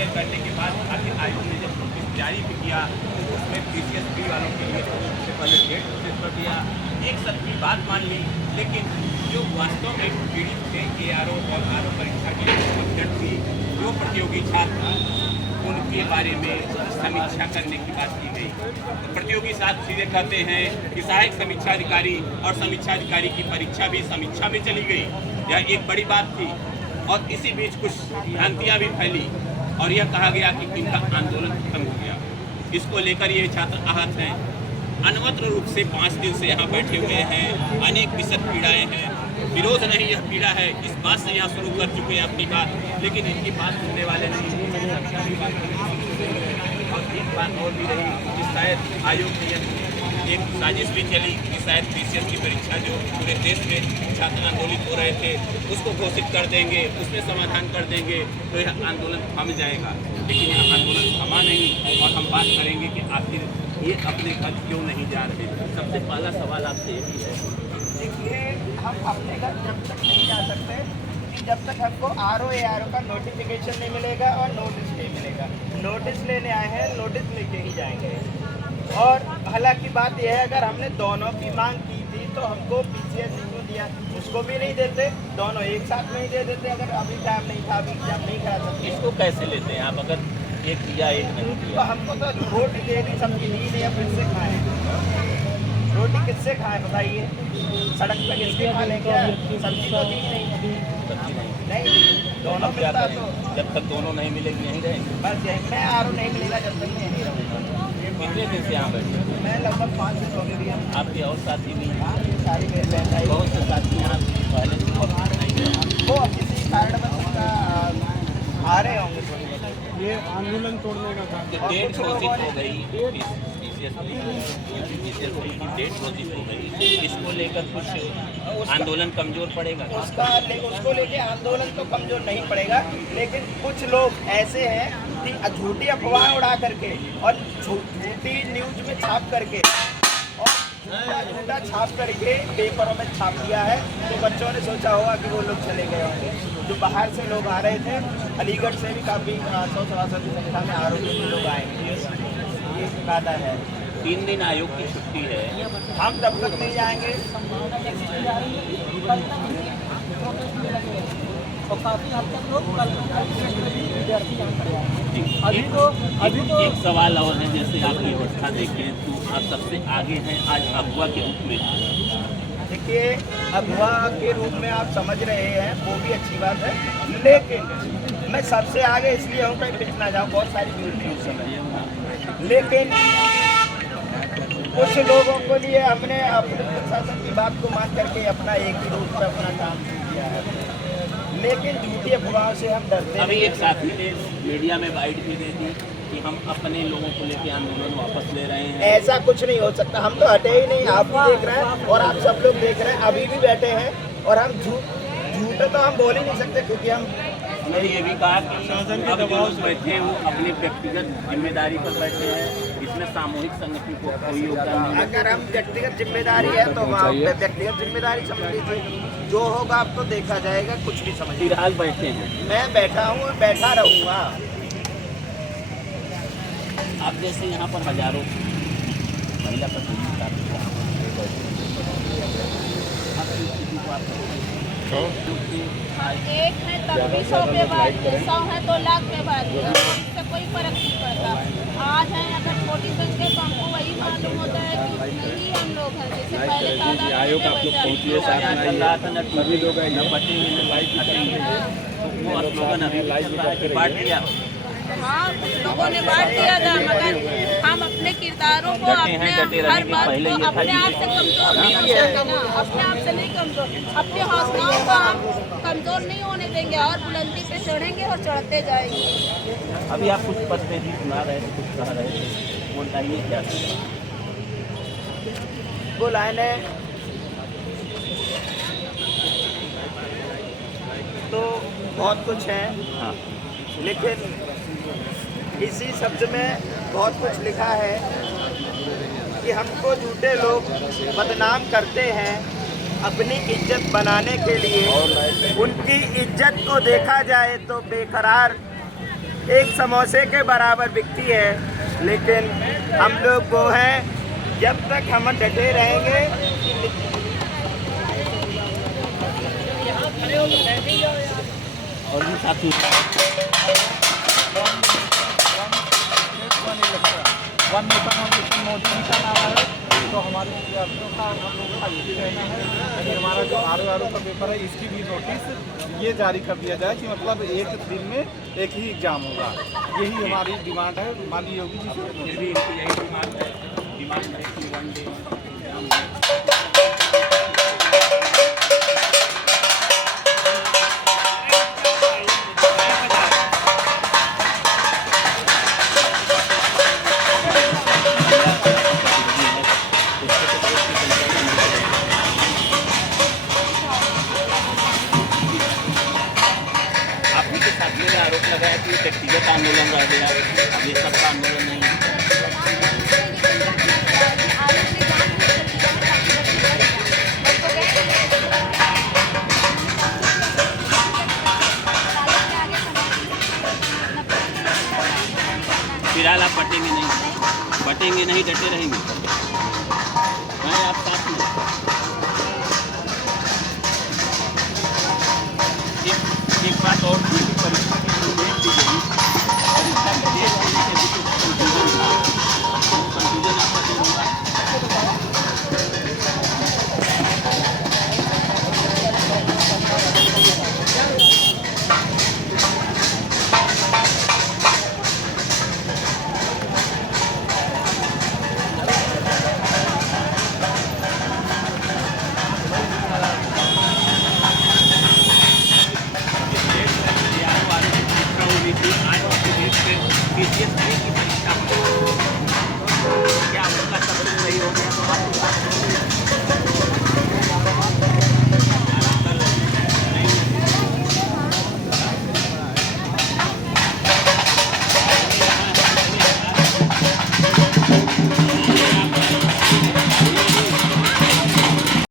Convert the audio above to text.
आवेदन करने के बाद आखिर आयोग ने जब नोटिस जारी भी किया तो उसमें PCSB वालों के लिए सबसे पहले डेट फिक्स कर दिया, एक सबकी बात मान ली, लेकिन जो वास्तव में पीड़ित थे ARO और RO परीक्षा की अभ्यर्थी जो प्रतियोगी छात्र उनके बारे में समीक्षा करने की बात की गई। तो प्रतियोगी साथ सीधे कहते हैं कि सहायक समीक्षा अधिकारी और समीक्षा अधिकारी की परीक्षा भी समीक्षा में चली गई, यह एक बड़ी बात थी। और इसी बीच कुछ भ्रांतियां भी फैली और यह कहा गया कि इनका आंदोलन खत्म हो गया। इसको लेकर ये छात्र आहत हैं, अनवरत रूप से 5 दिन से यहाँ बैठे हुए हैं, अनेक विषद पीड़ाएँ हैं, विरोध नहीं यह पीड़ा है, इस बात से यहाँ शुरू कर चुके हैं अपनी बात, लेकिन इनकी बात सुनने वाले नहीं। और एक बात और भी रही कि शायद आयोग की एक साजिश भी चली कि शायद PCS की परीक्षा जो पूरे देश में छात्र आंदोलित हो रहे थे उसको घोषित कर देंगे, उसमें समाधान कर देंगे तो यह आंदोलन थम जाएगा, लेकिन यह आंदोलन थमा नहीं। और हम बात करेंगे कि आखिर ये अपने घर क्यों नहीं जा रहे। सबसे पहला सवाल आपसे यही है, देखिए हम अपने घर जब तक नहीं जा सकते कि जब तक हमको RO ARO का नोटिफिकेशन नहीं मिलेगा और नोटिस नहीं मिलेगा। नोटिस लेने आए हैं, नोटिस लेके ही जाएंगे। और हालांकि बात यह है, अगर हमने दोनों की मांग की थी तो हमको PCS क्यों दिया, उसको भी नहीं देते, दोनों एक साथ नहीं दे देते। अगर अभी टाइम नहीं था, अभी एग्जाम नहीं करा सकते, इसको कैसे लेते हैं आप? अगर एक दिया एक नहीं तो दिया, हमको तो रोटी दे दी, सबकी दी नहीं, अब किससे खाएं? रोटी किससे खाएं बताइए? सड़क पर किसके खा लें? क्या सब्जी तो दी नहीं, नहीं दोनों अब क्या मिलता करें? तो जब तक दोनों नहीं मिलेगी नहीं रहेंगे। बस यही, मैं RO नहीं मिलेगा जब तक मैं नहीं रहूँगा। कितने दिन से यहाँ बैठे? मैं लगभग 5 दिन हो गए। आपके और साथी भी हैं? सारी मेरी बहन भाई बहुत से साथी यहाँ पहले से बहुत नहीं गए। वो अब किसी कारणवश उनका आ रहे होंगे थोड़ी बहुत। ये आंदोलन तोड़ने का था। तो डेट घोषित हो गई, PCS की डेट घोषित हो गई, इसको लेकर कुछ आंदोलन कमजोर पड़ेगा? उसको लेके आंदोलन तो कमजोर नहीं पड़ेगा, लेकिन कुछ लोग ऐसे हैं कि झूठी अफवाह उड़ा करके और झूठी न्यूज में छाप करके और झूठा छाप करके पेपरों में छाप दिया है। तो बच्चों ने सोचा होगा कि वो लोग चले गए होंगे। जो बाहर से लोग आ रहे थे, अलीगढ़ से भी काफ़ी 100-150 की संख्या में आरोपी लोग आएंगे, ये वादा है। 3 दिन आयोग की छुट्टी है, हम तब तक नहीं जाएंगे। और काफ़ी हद तक लोग विद्यार्थी यहाँ खड़े हैं। अभी तो एक सवाल और है, जैसे आप व्यवस्था देखें तो आप सबसे आगे हैं आज अगवा के रूप में। देखिए अगवा के रूप में आप समझ रहे हैं, वो भी अच्छी बात है, लेकिन मैं सबसे आगे इसलिए हूँ कहीं पिछना जाऊँ, बहुत सारी भीड़ थी उस समय। लेकिन कुछ लोगों के लिए हमने अपने प्रशासन की बात को मान करके अपना एक ही रूप पर अपना काम किया है, लेकिन झूठी अफवाह से हम डरते अभी नहीं। एक साथी ने मीडिया में बाइट भी दे दी कि हम अपने लोगों को लेकर आंदोलन वापस ले रहे हैं। ऐसा कुछ नहीं हो सकता, हम तो हटे ही नहीं, आप भी देख रहे हैं और आप सब लोग देख रहे हैं, अभी भी बैठे हैं। और हम झूठ तो हम बोल ही नहीं सकते, क्योंकि हम मैंने ये भी कहा कि अब जो लोग बैठे हैं वो अपनी व्यक्तिगत जिम्मेदारी पर बैठे हैं, इसमें सामूहिक संगठन को कोई योगदान नहीं है। अगर हम व्यक्तिगत जिम्मेदारी है तो वहाँ व्यक्तिगत जिम्मेदारी समझ लीजिए, जो होगा अब तो देखा जाएगा, कुछ भी समझ। फिलहाल बैठे हैं, मैं बैठा हूँ, बैठा रहूँगा। आप जैसे यहाँ पर हजारों महिला प्रतिनिधि एक है तब भी 100 पे बात है, 100 है तो लाख पे बात है, इससे कोई फर्क नहीं पड़ता। आज है अगर छोटी संख्या तो हमको वही मालूम होता है कि उतने ही हम लोग हैं, जैसे पहले आयोग आप लोग पहुँचिए, साथ में सभी लोग वो स्लोगन अभी बांट दिया। हाँ, कुछ लोगों ने बांट दिया था, मगर हम अपने किरदारों को अपने हर बात को अपने आप से कमजोर नहीं हो सकते ना, अपने आप से नहीं कमजोर, अपने हौसलों को हम कमजोर नहीं होने देंगे और बुलंदी पे चढ़ेंगे और चढ़ते जाएंगे। अभी आप कुछ पद पे भी सुना रहे थे, कुछ कह रहे थे, वो बताइए क्या वो लाइनें तो बहुत कुछ है, हाँ, लेकिन इसी शब्द में बहुत कुछ लिखा है कि हमको झूठे लोग बदनाम करते हैं अपनी इज्जत बनाने के लिए। उनकी इज्जत को देखा जाए तो बेकरार एक समोसे के बराबर बिकती है, लेकिन हम लोग वो हैं, जब तक हम डटे रहेंगे। और भी साथी वन नेशन मोदी जी का नाम है, तो हमारे विद्यार्थियों का हम लोगों का यही कहना है कि हमारा जो आर का पेपर है इसकी भी नोटिस ये जारी कर दिया जाए कि मतलब एक दिन में एक ही एग्ज़ाम होगा। यही हमारी डिमांड है माननीय योगी जी से। फिर भी इनकी यही डिमांड है कि 1 डे आरोप लगाया कि व्यक्तिगत आंदोलन रह गया, अब ये सबका आंदोलन नहीं है। फिलहाल आप बटेंगे नहीं, डटे रहेंगे। हैं आप साथ में। एक बात और